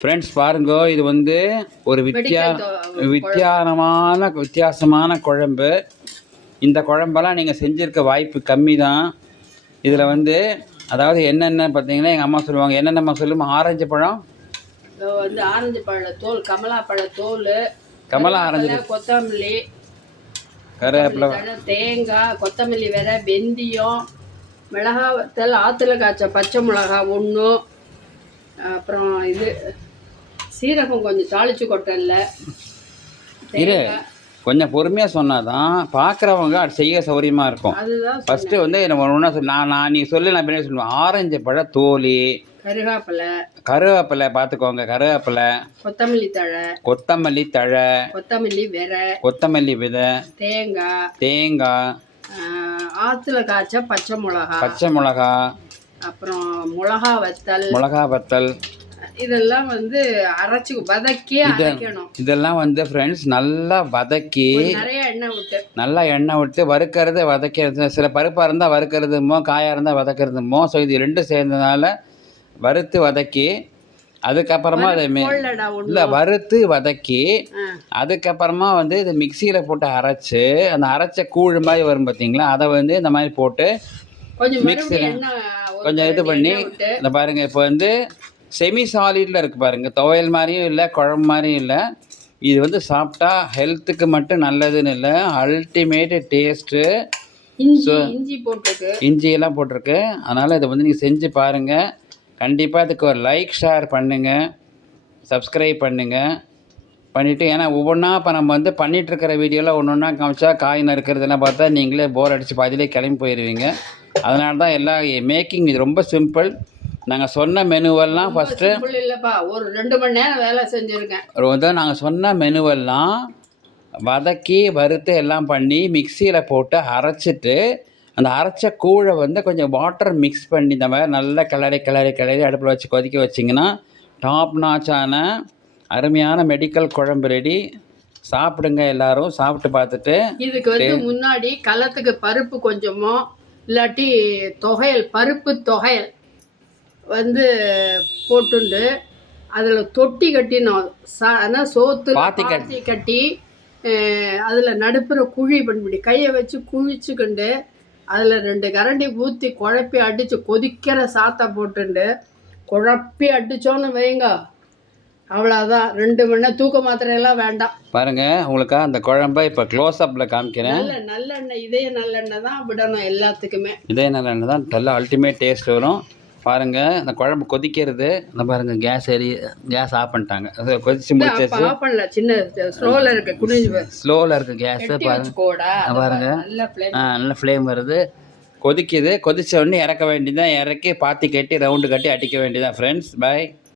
Friends பாருங்க இது வந்து ஒரு வித்தியா வித்தியாசமான வித்தியாசமான குழம்பு. இந்த குழம்பெல்லாம் நீங்கள் செஞ்சுருக்க வாய்ப்பு கம்மி தான் இதில் வந்து அதாவது என்னென்ன பார்த்தீங்கன்னா எங்கள் அம்மா சொல்லுவாங்க என்னென்னம்மா சொல்லுமா? ஆரஞ்சு பழம்? வந்து ஆரஞ்சு பழ தோல் கமலா தோல் கமலா ஆரஞ்சு கொத்தமல்லி கருவேப்பிலை. தேங்காய் கொத்தமல்லி விதை வெந்தயம் மிளகா வத்தல் ஆற்றுல காய்ச்ச பச்சை மிளகா ஒன்று அப்புறம் இது சீரகம் கொஞ்சம் தாளிச்சு கொட்டல இரு கொஞ்சம் பொறுமையாக சொன்னால் தான் பார்க்குறவங்க அது செய்ய சௌரியமாக இருக்கும். ஃபஸ்ட்டு வந்து நம்ம ஒன்றா சொல் நான் நான் நீ சொல்லு நான் பின்னாடி சொல்லுவேன். ஆரஞ்சு பழ தோலி கருவேப்பிலை கருவேப்பிலை பார்த்துக்கோங்க கருவேப்பிலை. கொத்தமல்லி தழை. கொத்தமல்லி தழை. கொத்தமல்லி விரை கொத்தமல்லி விதை. தேங்காய். தேங்காய். ஆத்துல காய்ச்ச பச்சை மிளகா. பச்சை மிளகா. அப்புறம் மிளகா வத்தல். மிளகா வத்தல். இதெல்லாம் வந்து அரைச்சு வதக்கி அரைக்கணும். இதெல்லாம் வந்து ஃப்ரெண்ட்ஸ் நல்லா வதக்கி நிறைய எண்ணெய் விட்டு நல்லா எண்ணெய் விட்டு வறுக்கிறது வதக்கிறது சில பருப்பாக இருந்தால் வறுக்கிறதுமோ காயாக இருந்தால் வதக்கிறதுமோ ஸோ இது ரெண்டும் சேர்ந்ததுனால வறுத்து வதக்கி அதுக்கப்புறமா அதை இல்லை வறுத்து வதக்கி. அதுக்கப்புறமா வந்து இது மிக்சியில் போட்டு அரைச்சு அந்த அரைச்ச கூழ் மாதிரி வரும் பார்த்தீங்களா அதை வந்து இந்த மாதிரி போட்டு ஒரு கொஞ்சம் இது பண்ணி இந்த பாருங்க இப்போ வந்து செமி சாலிடில் இருக்குது பாருங்க. துவையல் மாதிரியும் இல்லை குழம்பு மாதிரியும் இல்லை. இது வந்து சாப்பிட்டா ஹெல்த்துக்கு மட்டும் நல்லதுன்னு இல்லை. அல்டிமேட் டேஸ்ட்டு போட்டிருக்கு. இஞ்சியெல்லாம் போட்டிருக்கு. அதனால் இதை வந்து நீங்கள் செஞ்சு பாருங்கள் கண்டிப்பாக இதுக்கு ஒரு லைக் ஷேர் பண்ணுங்கள் சப்ஸ்கிரைப் பண்ணுங்கள் பண்ணிவிட்டு ஏன்னா ஒவ்வொன்றா இப்போ நம்ம வந்து பண்ணிட்டு இருக்கிற வீடியோவில் ஒன்று ஒன்றா காமிச்சா காய் நறுக்கிறதெல்லாம் பார்த்தா நீங்களே போர் அடித்து பாதியிலே கிளம்பி போயிடுவீங்க அதனால தான் எல்லா மேக்கிங் இது ரொம்ப சிம்பிள் நாங்கள் சொன்ன மெனுவெல்லாம் ஃபஸ்ட்டு இல்லப்பா. ஒரு ரெண்டு மணி நேரம் வேலை செஞ்சிருக்கேன். வந்து நாங்கள் சொன்ன மெனுவெல்லாம் வதக்கி வறுத்து எல்லாம் பண்ணி மிக்சியில் போட்டு அரைச்சிட்டு அந்த அரைச்ச கூழை வந்து கொஞ்சம் வாட்டர் மிக்ஸ் பண்ணி இந்த மாதிரி நல்லா கிளறி கிளறி கிளறி அடுப்பில் வச்சு கொதிக்க வச்சிங்கன்னா டாப் நாச்சான அருமையான மெடிக்கல் குழம்பு ரெடி சாப்பிடுங்க எல்லாரும். சாப்பிட்டு பார்த்துட்டு இதுக்கு வந்து முன்னாடி களத்துக்கு பருப்பு கொஞ்சமோ இல்லாட்டி தொகையல் பருப்பு தொகையல். வந்து போட்டுண்டு. அதில் தொட்டி கட்டினோம். சா ஆனால் சோத்து பாத்தி கட்டி. அதில் நடுப்புற குழி பண்ணி கையை வச்சு குழிச்சுக்கிண்டு அதில் ரெண்டு கரண்டி ஊற்றி குழப்பி அடித்து கொதிக்கிற சாத்தை போட்டுண்டு. குழப்பி அடித்தோன்னு வைங்க. அவ்வளோதான் ரெண்டு மணி நேரம் தூக்க மாத்திரையெல்லாம் வேண்டாம். பாருங்கள் உங்களுக்கு அந்த குழம்பை இப்போ க்ளோஸ்அப்பில் காமிக்கிறேன். நல்ல நல்லெண்ணெய் இதே நல்லெண்ணெய் தான் விடணும் எல்லாத்துக்குமே. இதே நல்லெண்ணெய் தான் நல்ல அல்டிமேட் டேஸ்ட் வரும். பாருங்கள் அந்த குழம்பு கொதிக்கிறது இந்த பாருங்கள் கேஸ் எரி கேஸ் ஆஃப் பண்ணிட்டாங்க. அது கொதிச்சு அப்ப முடிச்சிருச்சு ஆஃப் பண்ணல சின்ன ஸ்லோல இருக்கு குனிஞ்சு ஸ்லோவில் இருக்க கேஸு பாருங்க. பாருங்க. நல்ல ஃப்ளேம் ஆ நல்ல ஃப்ளேம் வருது. கொதிக்குது. கொதிச்ச உடனே இறக்க வேண்டியதான் இறக்கி பாத்தி கட்டி ரவுண்டு கட்டி அடிக்க வேண்டியதான் ஃப்ரெண்ட்ஸ் பை